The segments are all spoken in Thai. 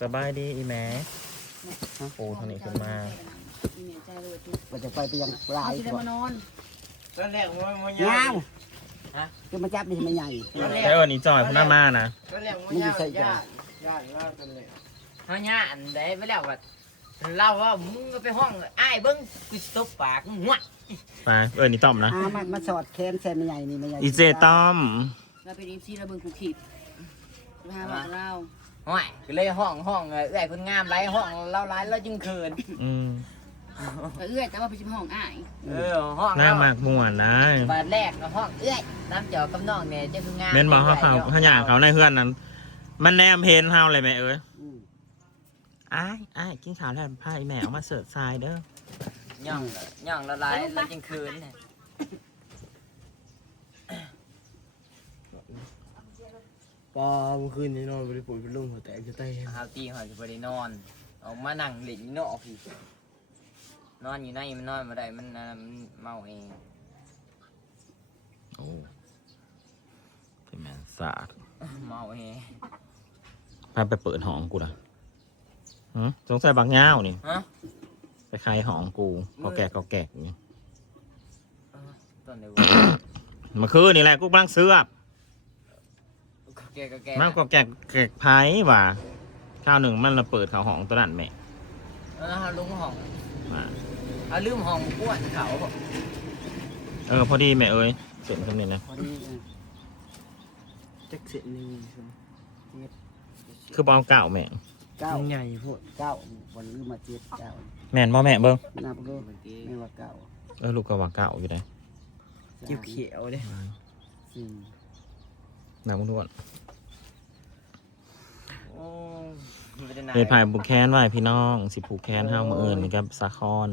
สบายดีอีแม่ปูทางนี้ขึ้นมาว่าจะไปยังปลาย ที่ได้มานอน ตอนแรกมัน ยาย าว วจะมาจับนี่ไม่ใหญ่ แล้ววันนี้จอยพุ่นหน้ามานะ ตอนแรกมันยาวย่านล่าตอนแรก เฮาย่าอันใดไปแล้วว่าเล่าว่ามึงก็ไปห้องอ้ายเบิ่งกูสิตบปากมึงหัว ไปนี่ต้อมนะ มาสอดแขนแซมไม่ใหญ่นี่ไม่ใหญ่ อีเจต้อม เราเป็นMCเราเบิ่งกูขีดพาบอกเรา ห้อยก็เลยห้องเอื้อยเพิ่นงามหลายห้องเล่าหลายแล้วจึงเขิน เอื้อยแต่ว่าไปชิมห้องอ้าย ห้อง หน้ามากม่วนนะ บาดแรกก็ห้องเอื้อยน้ำเจอกับน้องเนี่ยจะคืองาม เม่นบอกเขาหยาเขาในเฮือนนั้นมันแนมเพนเฮาเลยแม่เอ้ยอ้ายกินข้าวแล้วพาอีแม่เอามาเสิร์ฟทรายเด้ย่องละลายแล้วจึงเขิน ปอเมื่อคืนนี้นอนบริปุ่นเป็นลุงหัวแตกจะไต หาตีหอยจะบ่ได้นอนออกมานั่งหลินนอกพี่นอนอยู่ในมันนอนบ่ได้มันเมาเอง โอ้เป็นแม่สาด เมาเอง พาไปเปิดห้องกูนะสงสัยบางเงานี่ ฮะ ไปคลายห้องกูก็แกะนี่ ต้นเดียว เมื่อคืนนี่แหละกูกำลังเสือก แก มันก็แกะไพ่ว่ะข้าวหนึ่งมันระเปิดเขาห้องตัวนั้นแม่ ลุงห้อง มา ลืมห้องป้วนเขา พอดีแม่เอ้ยเสร็จคำนี้นะ พอดี จักเสร็จนี่ คือเบเอาเก่าแม่ เก้า ใหญ่พวก เก้าวันลืมมาเจ็ดเก้า แม่นบ่แม่เบิ้ง นับดูไม่ว่าเก้า ลูกก็ว่าเก่าอยู่เลย เขียวๆเด้ สี่ นับมึงด้วย โอ้ เป็นไผ่ผูกแขนไว้พี่น้องสิผูกแขนเฮามืออื่นนี่กับสาคอน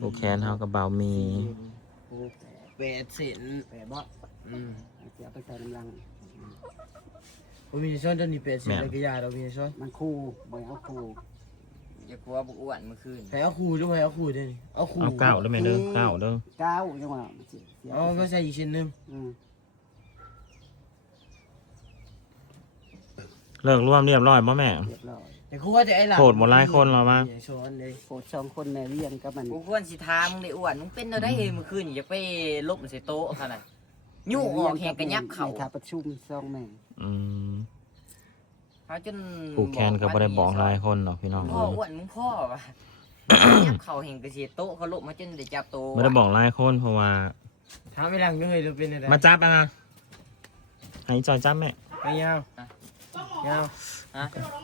ผูกแขนเฮากับเบามี 8 เซน แปดบ่จะไปใส่น้ำลัง ผมมีช้อนจนนี่8 เซนเลยก็ยาเรามีช้อน มันคู่บ่เอาคู่ อย่ากลัวบุกอ้วนเมื่อคืน ให้เอาคู่ด้วยให้เอาคู่ด้วยนี่เอาคู่ เอาเก่าด้วยแม่เด้อเก่าเด้อ เก้าจังหวะ เอามาใส่อีกชิ้นนึง เลิกร่วมเรียบร้อยบ่แม่ เรียบร้อย แต่คู่ว่าจะไอ้หลัง โหดหมดหลายคนแล้วมั้ง ช้อนเลย โคตรสองคนแม่เลี้ยงกับมัน กูควรสิทามึงได้อ้วนมึงเป็นเอาได้เฮ้ยเมื่อคืนอย่าไปลบใส่โต๊ะขนาดยุ่งออกแหงกระยับเข่า ในทาประชุมซองแม่ เขาจน ผูกแขนก็บ่ได้บอกหลายคนหรอกพี่น้อง พ่ออ้วนมึงพ่อวะยับเข่าแหงกระเสียโต๊ะเขาลบมาจนได้จับโต๊ะ ไม่ได้บอกหลายคนเพราะว่า ถามไอ้หลังด้วยเราเป็นอะไร มาจับนะให้จอยจับแม่ ไอ้ยาว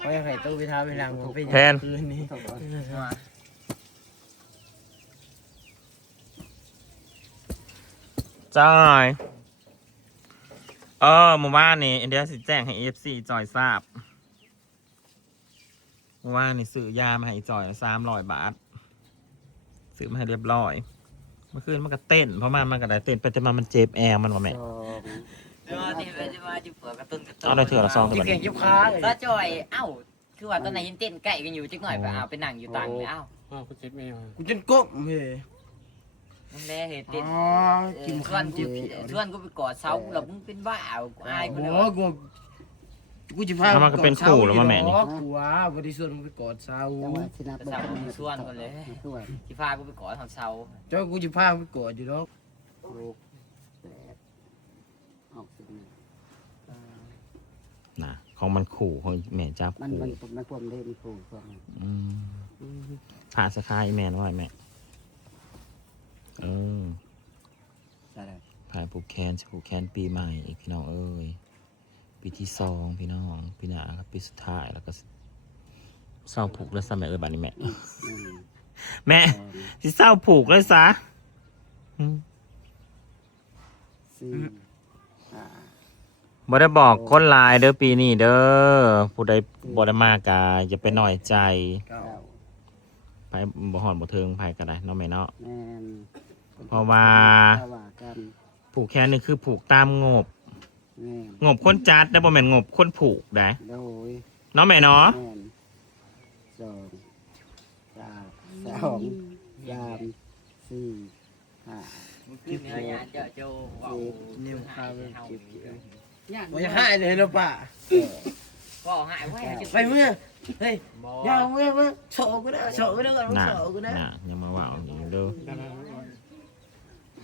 ไว้ไข่ตู้ไปทำไอ้หลังผมเป็นคืนนี้ จอยหมู่บ้านนี่เดี๋ยวสิแจ้งให้ FC จอยทราบหมู่บ้านนี่ซื้อยามาให้จอย300 บาทซื้อมาให้เรียบร้อยเมื่อคืนมันก็เต้นเพราะมันก็ได้เต้นไปแต่มันเจ็บแอร์มันว่าแม่ ที่มาจุดเปิดกระตุ้น เอาได้เถื่อละซองตัว ที่ แบบ เก่ง นี้ ยิบค้าเลย แล้วจอยเอ้าคือว่าตอนไหนยังเต้นใกล้กันอยู่จักหน่อยไปเอาไปนั่งอยู่ตังไปเอ้า กูจนก้มเฮ้ย มึงแล้เฮ้เต้น กิน ชว ข้าวน กูชวนกูไปกอดเสาแล้วมึงเป็นบ้าอายกู โอ้ เลย กูจะพากูว่าบริสุทธิ์มึงไปกอดเสา จังหวะสินับ เสามึงชวนกันเลย ส่วน ที่พากูไปกอดทำเสา เจ้ากูจะพาไปกอดอยู่แล้ว ออกสิ นะของมันขู่ของแม่จับ มัน ขู่ มันพวมเล่นคู่ส่วน ผ่าสคายแม่นว่าแม่ใช่เลย ผ่าผูกแขนผูกแขนปีใหม่อีกพี่น้องเอ้ยปีที่2พี่น้องปีหน้าครับปีสุดท้ายแล้วก็เศร้าผูกแล้วซะแม่บัดนี้แม่สิเศร้าผูกเลยซะ สี่ บ่ได้บอกคนหลายเด้อปีนี้เด้อผู้ใดบ่ได้มากกะอย่าไปหน่อยใจ เก้า ไผบ่ฮอดบ่ถึงไผก็ได้เนาะแม่เนาะ แม่น เพราะว่า กัน ผูกแขนนี่คือผูกตามงบ แม่น งบคนจัดได้บ่แม่นงบคนผูกได้ โดย เนาะแม่เนาะ แม่นสองสามสี่ห้า มึงขึ้นเนื้อยานเจ้าโจว้าว เนี่ยพาไปเก็บ ย่าน ว่าจะให้เลยนะป่ะ ว่าหายว่าจะ ไปเมื่อเฮ้ย บ่ ยาวเมื่อโฉกูได้โฉกูได้ก่อน น่ะ โฉกูได้ น่ะยังมาว่าอย่างนี้เด้อ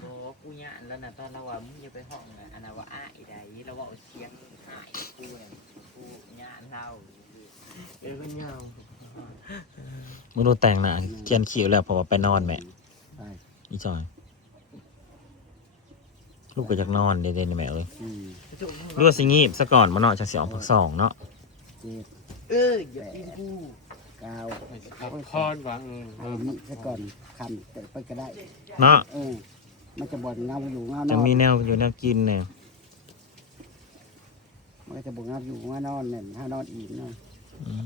บ่กูย่านแล้วน่ะตอนเราว่ามึงอย่าไปห้องน่ะอันนั้นว่าอ้ายใดเราว่าเสียงหายกูน่ะกูย่านเล่า เออก็ยาว มึงดูแต่งหน้าเขียนคิ้วแล้วเพอไปนอนแม่ ไป อีจอย ลูกก็อยากนอนเด่นๆแม่เอ้ย 4 รู้ว่าสิงีบซะก่อนมาเนาะจะเสียงพักสองเนาะ 7 เอออย่ากินกู 9 ขับพอดหวัง เอานี่ซะก่อนคำแต่ไปก็ได้ เนาะ มันจะบ่นเงาอยู่เงา จะ นอน มีแนวอยู่แนวกินเนี่ย มันก็จะบ่นเงาอยู่เงานอนเนี่ยถ้านอนอีกเนาะ อืม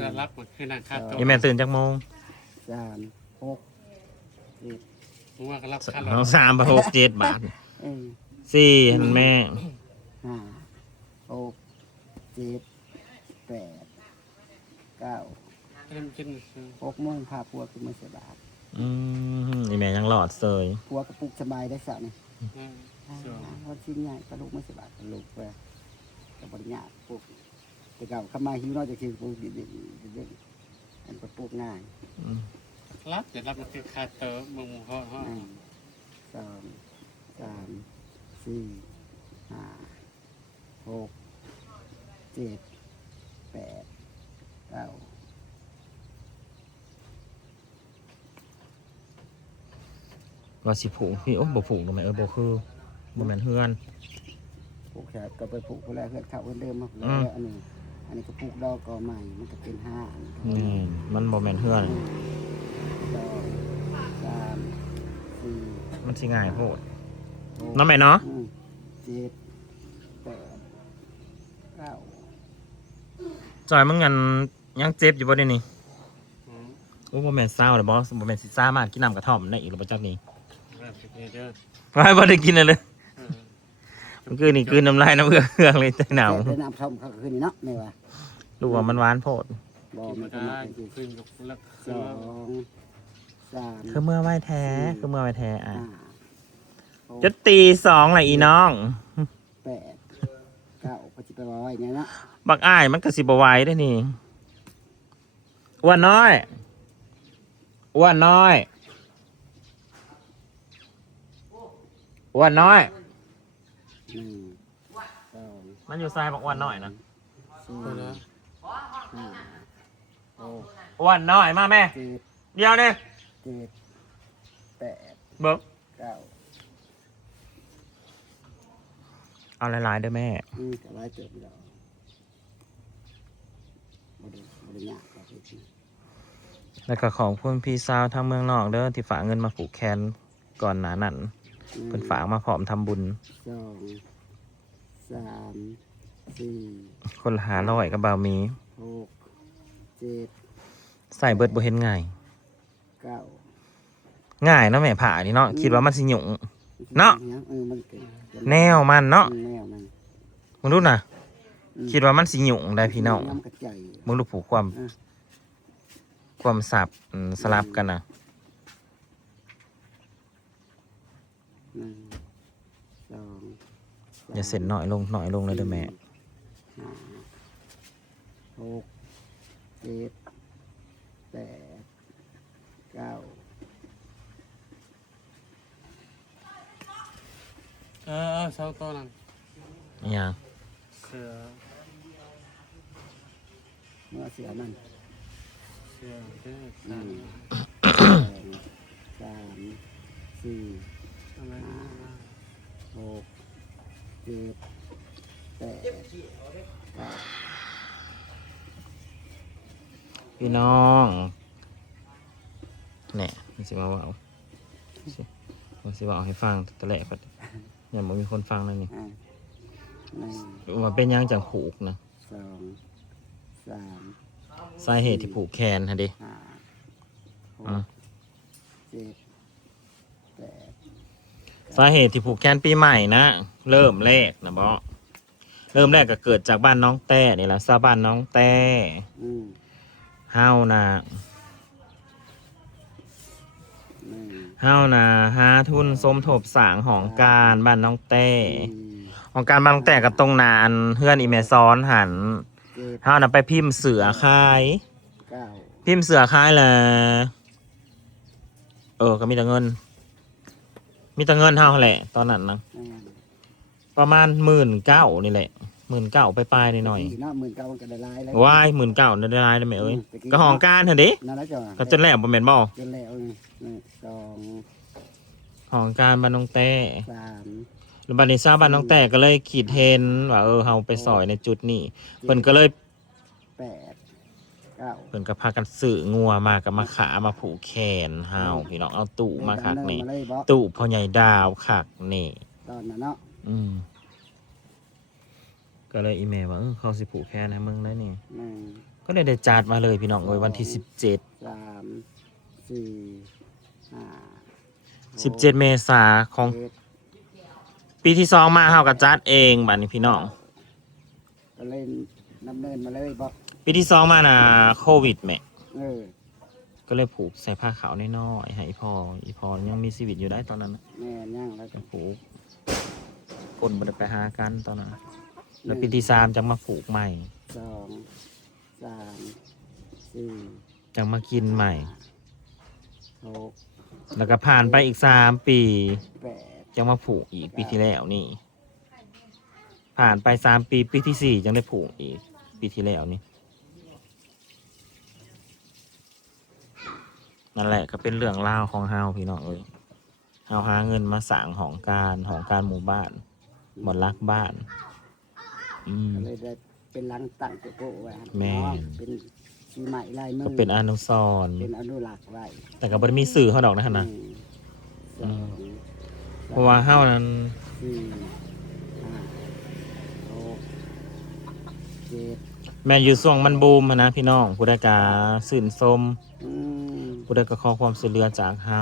จะรับหมดคือนางคาดตัว ยังแม่ตื่นจากโมง 3 6 ผมว่าก็รับค่า เอา3 6 7 บาท 7 4นั่นแม่ 5 6 7 8 9 เริ่มกิน 6 โมงพาพัวขึ้นมาเสียบาท อืมนี่แม่ยังหลอดเซย พัวกระปุกสบายได้สะนี่ ส่วน วันชิ้นใหญ่กระลูกมาเสียบาทกระลูกไปกับบริญญาปลูกแต่เก่าเข้ามาหิวนอกจากที่ปลูกดิบๆอันก็ปลูกง่าย อืม รับจะรับมันคือคาดตัวมึงห่อ 1 2 3 4 5 6 7 8 9 ว่าสิผูกพี่โอ้บ่ผูกทำไมบ่คือบ่แม่นเฮือน ปลูกแขกก็ไปปลูกคนแรกเพื่อนเขาเดิมมาแล้วอันนี้ก็ปลูกดอกกอใหม่มันก็เป็น5 นี่มันบ่แม่นเฮือน 2 3 4 มันสิง่ายโพด 6 เนาะแม่เนาะ 7 8 9 จอยมึงงันยังเจ็บอยู่บ่เดี๋ยวนี้โอ้บ่แม่นเศร้าเลยบ่บ่แม่นสิซ่ามากกินน้ำกระท่อมได้อีกหรือบ่จักนี่ แบบเด้อ ไม่บ่ได้กินเลยมันคือนี่คือน้ำลายน้ำเอื้อเลยใจหนาว แต่น้ำท่อมเขาก็ขึ้นนี่เนาะไม่ว่า ลูกว่ามันหวานโพด บ่ กิน มั มาน ก็ ได้ มาเป็น ขึ้นกับลัก สองสาม คือเมื่อไหวแท้คือเมื่อไหวแท้อ่ะ ห้า จะตี2ล่ะอีน้อง 8 9ก็จะไปว่าไว้เนี่ยเนาะ บักอ้ายมันก็สิบ่ไหวได้นี่อ้วนน้อยอ้วนน้อยอ้วนน้อย 1 2 มันอยู่ซ้ายบักอ้วนน้อยนะ คนละ 4 5 6 อ้วนน้อยมาแม่ 7 เดี๋ยวเด้ 7 8 เบิ่ง 9 เอาหลายๆเด้อแม่ ก็ไว้เติมดอกบ่ได้ยากครับพี่ แล้วก็ของพุ่นพี่สาวทางเมืองนอกเด้อที่ฝากเงินมาผูกแขนก่อนหน้านั้นเพิ่นฝากมาพร้อมทำบุญ 2 3 4 คนละ500กับบ่าวมี 6 7 ใส่เบิดบ่เห็นง่าย 9 ง่ายเนาะแม่ผ่านี่เนาะคิดว่ามันสิหยุ่ง เนาะ มันเก่ง แนวมันเนาะ แนวมัน มึงรู้น่ะ คิดว่ามันสิหยุ่งได้พี่น้อง น้ำกระจาย มึงรู้ผูกความ อ่ะ ความสับสลับกันน่ะ 1 2 อย่าเส้นหน่อยลงเลยเด้อแม่ 5 6 7 8 9 เช้าต้นนั่น อีหยัง เสือ เมื่อเสือมัน เสือเด้อ 1 2 3 4 อะไร 6 7 8 พี่น้องเนี่ยมันสิมาเว่ามันสิเว่าให้ฟังแต่แรกก็ยังบ่มีคนฟังเลยนี่ 1 ว่าเป็นหยังจังผูกนะ 2 3 สาเหตุที่ผูกแขนฮะดิ 5 6 7 8 สาเหตุที่ผูกแขนปีใหม่นะเริ่มแรกนะบอเริ่มแรกก็เกิดจากบ้านน้องแต้นี่แหละซาบ้านน้องแต้เฮานะหาทุนสมทบสร้างของการบ้านน้องแต้ของการบ้านน้องแต้กับตรงนานเฮือนอีเมซอนหัน ด เฮาน่ะไปพิมพ์เสือขาย 9 พิมพ์เสือขายแหละก็มีแต่เงิน มีแต่เงินเฮาแหละ ตอนนั้นนะประมาณ19,000นี่แหละ19,000ไปๆหน่อย เนาะ19,000มันก็ได้หลายแล้ว ๆว้าย19,000ได้หลายได้ไหมเอ้ยก็ห้องการเถอะเด้ นั่นแหละจ้ะ ก็จนแล้วบ่แม่นบ่ จนแล้วนี่2 ห้องการบ้านน้องแต้ 3 แล้วบัดนี้ชาวบ้านน้องแต้ก็เลยคิดเห็นว่าเฮาไปซอยในจุดนี้เพิ่นก็เลย 8 9 เพิ่นก็พากันซื้องัวมากับมาขามาผูกแขนเฮาพี่น้องเอาตู้มาคักนี่ ตู้พ่อใหญ่ดาวคักนี่ ตอนนั้นเนาะ ก็เลยอีเมลว่าเขาสิผูกแขนให้มึงได้นี่ 1 ก็เลยได้จัดมาเลยพี่น้องเอ้ยวันที่17 3 4 5 17 เมษาของปีที่2มาเฮาก็จัดเองบัดนี้พี่น้อง ก็เล่นดำเนินมาเลยบอก ปีที่2มาน่ะโควิดแม่ ก็เลยผูกใส่ผ้าขาวน้อยๆให้อีพอยังมีชีวิตอยู่ได้ตอนนั้นน่ะ แม่ย่างแล้ว ก็ผูกคนบ่ได้ไปหากันตอนนั้นแล้วปีที่3จังมาผูกใหม่ 2 3 4 จังมากินใหม่ 6 แล้วก็ผ่านไปอีก3 ปี 8 จังมาผูกอีกปีที่แล้วนี่ ผ่านไป3 ปีปีที่4จังได้ผูกอีกปีที่แล้วนี่นั่นแหละก็เป็นเรื่องราวของเฮาพี่น้องเอ้ยเฮาหาเงินมาสร้างของการหมู่บ้านบ่รักบ้านก็เลยได้เป็นหลังตั้งโจโก้ไว้ แม่น เป็นสีใหม่ลายมือ ก็เป็นอนุสรณ์ เป็นอนุรักษ์ไว้ แต่ก็บ่ได้มีสื่อเขาดอกนะฮะนะ เพราะว่าเฮานั้น แม่นอยู่ช่วงมันบูมหั้นนะพี่น้องผู้ใดก็ชื่นชมผู้ใดก็ขอความช่วยเหลือจากเฮา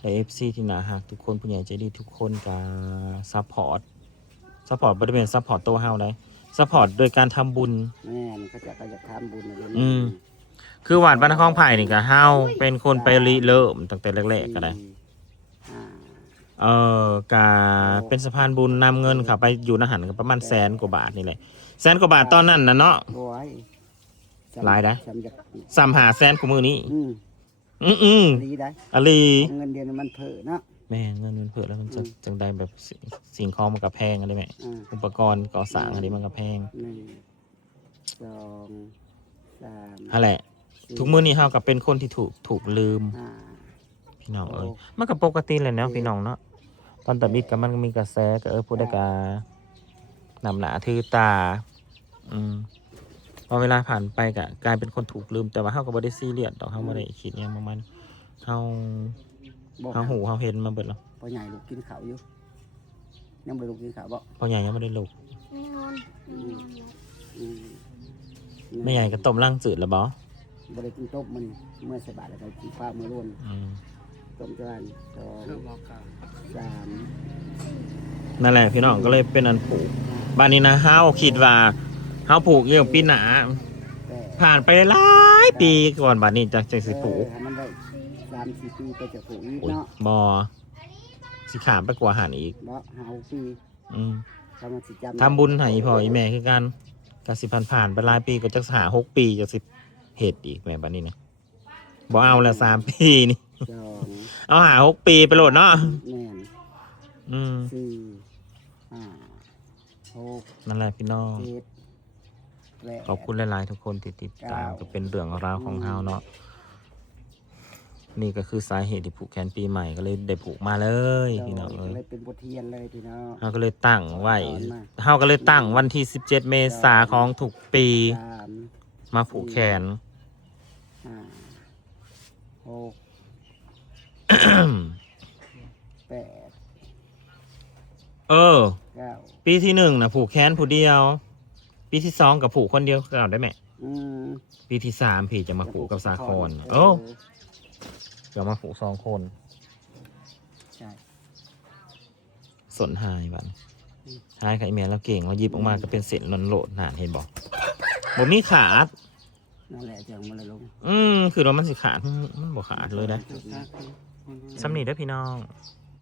และ FC ที่น่ารักทุกคนผู้ใหญ่ใจดีทุกคนก็ซัพพอร์ตบ่ได้เป็นซัพพอร์ตตัวเฮาได้ซัพพอร์ตโดยการทำบุญ แม่นก็จะทำบุญอะไร คือวัดบ้านนครไผ่นี่ก็เฮาเป็นคนไปริเริ่มตั้งแต่แรกๆก็ได้ก็เป็นสะพานบุญนำเงินค่ะไปอยู่นหันก็ประมาณ100,000 กว่าบาทนี่แหละ100,000 กว่าบาทตอนนั้นน่ะเนาะ หลายนะ3-500,000กูมื้อนี้ดีได้ อลี เงินเดือนมันเผลอเนาะ แม่เงินมันเผื่อแล้วมันจะจังได้แบบสิ่งของมันก็แพงอะไรแม่อุปกรณ์ก่อสร้างอะไรมันก็แพง 1 2 3 นั่นแหละ ทุกมื้อนี้เฮาก็เป็นคนที่ถูกลืม 5 พี่น้องเอ้ยมันก็ปกติแหละเนาะพี่น้องเนาะตอนตะบิดก็มันก็มีกระแสก็ผู้ใดก็นำหน้าถือตาพอเวลาผ่านไปก็กลายเป็นคนถูกลืมแต่ว่าเฮาก็บ่ได้ซีเรียสดอกเฮาบ่ได้คิดหยังประมาณเฮาหูเฮาเห็นมาเบิดแล้ว พ่อใหญ่ลูกกินข้าวอยู่ยังบ่ลูกกินข้าวบ่ พ่อใหญ่ยังไม่ได้ลูก ไม่นอน แม่ใหญ่ก็ต้มร่างจืดแล้วบ่ บ่ได้กินต้มมันเมื่อใส่บาตรแล้วก็กินฟ้ามื้อร่วนต้มจาน เริ่มบอกกล่าว 2 3 นั่นแหละพี่น้องก็เลยเป็นอันผูกบ้านนี้นะเฮาคิดว่าเฮาผูกเกี่ยวกับปีหนาผ่านไปหลายปีก่อนบ้านนี้จังสิผูก มันได้3-4 ปีก็จะผูกอีก โอ้ย เนาะ บ่สิขามไปกว่าหันอีก บ่5 ปี ถ้ามันสิจำ ทำบุญให้พ่ออีแม่คือกันก็สิผ่านไปหลายปีก็จักหา6 ปีจักสิเฮ็ดอีกแม่บ้านนี้นะบ่เอาละ3 ปีนี่ 2 เอาหา6 ปีไปโหลดเนาะ แม่น 4 5 6 นั่นแหละพี่น้อง 7 8 ขอบคุณหลายๆทุกคนที่ติดตามก็เป็นเรื่องราวของเฮาเนาะนี่ก็คือสาเหตุที่ผูกแขนปีใหม่ก็เลยได้ผูกมาเลยพี่น้องเอ้ย เลยเป็นบทเรียนเลยพี่น้อง เฮาก็เลยตั้งไว้เฮาก็เลยตั้งวันที่17 เมษายนของทุกปี 3 มาผูกแขน 5 6 8 9 ปีที่1นะผูกแขนผู้เดียว ปีที่2กับผูกคนเดียวก็เอาได้ไหมปีที่3พี่จะมาผูกกับสาครจะมาผูก2 คน ใช่ สนหายบันหายไข่เมียแล้วเก่งเราหยิบออกมาก็เป็นเศษล้นโหลดหนานเห็นบอกบ่มีขาด นั่นแหละจังมันเลยลง คือว่ามันสิขาดมันบ่ขาดเลยนะซ้ำนี่เด้อพี่น้อง เ